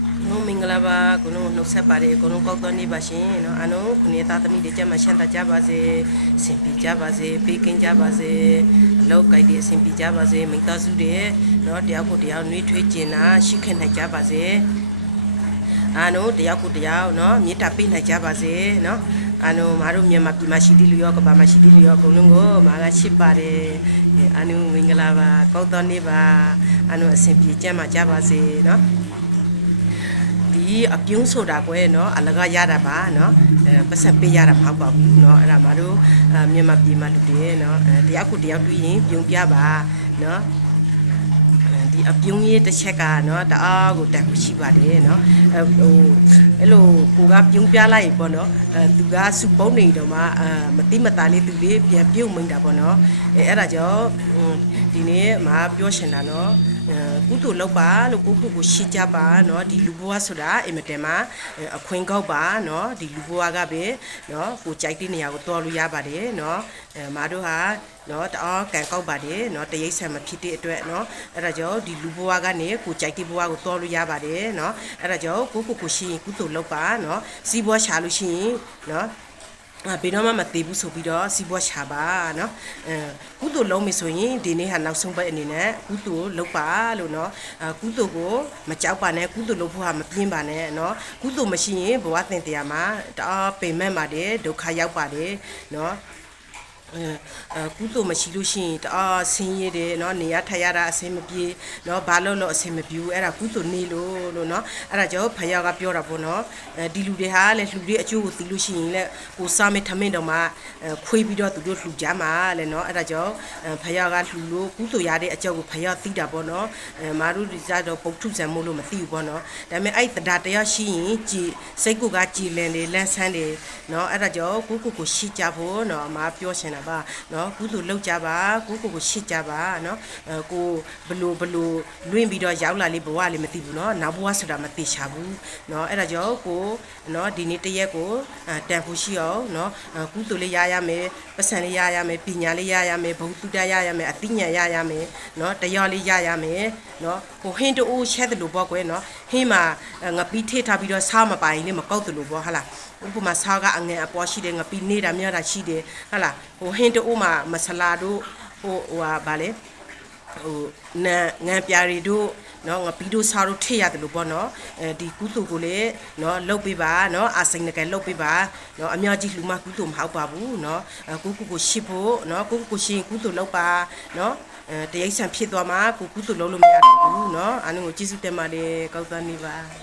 ။နော်မင်္ဂလာပါကိုလုံးနှုတ်ဆက်ပါတယ်ကိုလုံးကောက်သွန်းနေပါရှင်နော်အလုံးခုနေတာသမီးတွေကြမှာချမ်းသာကြပါစေဆင်ပြေကြပါစေပေးကင်းကြပါစေအလောက်ကြိုက်တဲ့အဆင်ပြေကြပါစေမိသားစုတွေနော်တယောက်ကိုတယောက်နှွေးထွေးကျင်တာရှိခဲ့နိုင်ကြပါစေအလုံးတယောက်ကိုတယောက်နော်မေတ္တာပေးနိုင်ကြပါစေနော်အလုံးမတို့မြန်မာပြည်မှာရှိသည့်လူရောကဘာမှာရှိသည့်လူရောအကုန်လုံးကိုမာလာရှိပါတယ်အလုံးမင်္ဂလာပါကောက်သွန်းနေပါအလုံးအဆင်ပြေကြမှာကြပါစေနော် ဒီအပြုံးဆိုတာကွယ်နော်အလကားရတာပါနော်အဲပတ်ဆက်ပေးရတာမဟုတ်ပါဘူးနော်အဲ့ဒါမတို့မြန်မာပြည်မှာလူတွေနော်တယောက်ခုတယောက်တွေ့ရင်ပြုံးပြပါနော် ဒီအပြုံးရေးတစ်ချက်ကเนาะတအားကိုတက်ရှိပါတယ်เนาะအဲဟိုအဲ့လိုကိုကပြုံးပြလိုက်ရင်ပေါ့เนาะအဲသူကစုပုံးနေတော့မှအာမတိမတာလေးသူလေးပြန်ပြုံးမိန်တာပေါ့เนาะအဲအဲ့ဒါကြောင့်ဒီနေ့မှာပြောရှင်တာเนาะ အဲကုသိုလ်လောက်ပါလို့ကိုကိုကိုရှိကြပါเนาะဒီလူဘဝဆိုတာအင်မတန်မှအခွင့်ကောက်ပါเนาะဒီလူဘဝကပဲเนาะကိုကြိုက်တဲ့နေရာကိုတော်လို့ရပါတယ်เนาะအဲမတို့ဟာเนาะတအားကံကောက်ပါတယ်เนาะတရိပ်ဆန်မဖြစ်တဲ့အတွက်เนาะအဲ့ဒါကြောင့် ဒီလူဘဝကနေကိုကြိုက်တဲ့ဘဝကိုတော်လို့ရပါတယ်เนาะအဲ့ဒါကြောင့်ကိုကိုကိုရှိရင်ကုသိုလ်လောက်ပါเนาะစီးပွားရှာလို့ရှိရင်เนาะ အဘယ်တော့မှမသေးဘူးဆိုပြီးတော့စီးပွားချပါเนาะအဲကုသိုလ်လုံးပြီဆိုရင်ဒီနေ့ဟာနောက်ဆုံးပတ်အနေနဲ့ကုသိုလ်လုပ်ပါလို့เนาะအကုသိုလ်ကိုမကြောက်ပါနဲ့ကုသိုလ်လုပ်ဖို့ဟာမပြင်းပါနဲ့เนาะကုသိုလ်မရှိရင်ဘဝသင်တရားမှာတအားပိန်မဲ့ပါတယ်ဒုက္ခရောက်ပါတယ်เนาะ အဲအဲကုသိုလ်မရှိလို့ရှိရင်တအားဆင်းရဲတယ်เนาะနေရထိုင်ရတာအဆင်မပြေเนาะဘာလို့လို့အဆင်မပြေဘူးအဲ့ဒါကုသိုလ်နေလို့လို့เนาะအဲ့ဒါကြောင့်ဖယားကပြောတာပေါ့เนาะအဲဒီလူတွေဟာလေလူတွေအကျိုးကိုသိလို့ရှိရင်လေကိုစားမထမင်းတော့မှအဲခွေးပြီးတော့သူတို့လှူကြမှာလေเนาะအဲ့ဒါကြောင့်ဖယားကလှူလို့ကုသိုလ်ရတဲ့အကြောင်းကိုဖယားသိတာပေါ့เนาะအဲမာတို့ဒီကြတော့ပုတ်ထုဇံမို့လို့မသိဘူးပေါ့เนาะဒါပေမဲ့အဲ့တရားတရားရှိရင်ကြည်စိတ်ကိုကကြည်လင်တယ်လန်းဆန်းတယ်เนาะအဲ့ဒါကြောင့်ကိုကိုကိုရှိကြဖို့เนาะအမပြောရှင်တာ ပါနော်ကုသိုလ်လုပ်ကြပါကိုကိုကိုရှစ်ကြပါနော်ကိုဘလို့ဘလို့လွင့်ပြီးတော့ရောက်လာလေးဘဝလေးမသိဘူးနော်နောက်ဘဝဆိုတာမသိချဘူးနော်အဲ့ဒါကြောင့်ကိုနော်ဒီနေ့တရက်ကိုတန်ဖို့ရှိအောင်နော်ကုသိုလ်လေးရရမယ်ပတ်စံလေးရရမယ်ပညာလေးရရမယ်ဘုံတုတရရမယ်အသိဉာဏ်ရရမယ်နော်တရားလေးရရမယ်နော်ကိုဟင်းတူရှဲတယ်လို့ပေါ့ကွယ်နော်ဟင်းမှာငပီးထည့်ထားပြီးတော့စားမပိုင်လေးမကောက်တယ်လို့ပေါ့ဟာလားဥပမာစားကအငယ်အပေါ်ရှိတယ်ငပီးနေတာများတာရှိတယ်ဟာလားဟိုဟင်းတူမှာမဆလာတို့ဟိုဟိုဟာဗာလေဟိုနန်ငံပြားတွေတို့နော်ငပီတို့စားတို့ထိရတယ်လို့ပေါ့နော်အဲဒီကုသိုလ်ကိုလည်းနော်လှုပ်ပေးပါနော်အာစိန်ငကဲလှုပ်ပေးပါနော်အများကြီးလူမကုသိုလ်မဟုတ်ပါဘူးနော်အဲကိုကိုကိုရှိဖို့နော်ကိုကိုကိုရှိရင်ကုသိုလ်လှုပ်ပါနော်အဲတရိတ်ဆန်ဖြစ်သွားမှာကိုကုသိုလ်လုပ်လို့မရတော့ဘူးနော်အားလုံးကိုကျေးဇူးတင်ပါတယ်ကောက်သန်းနေပါ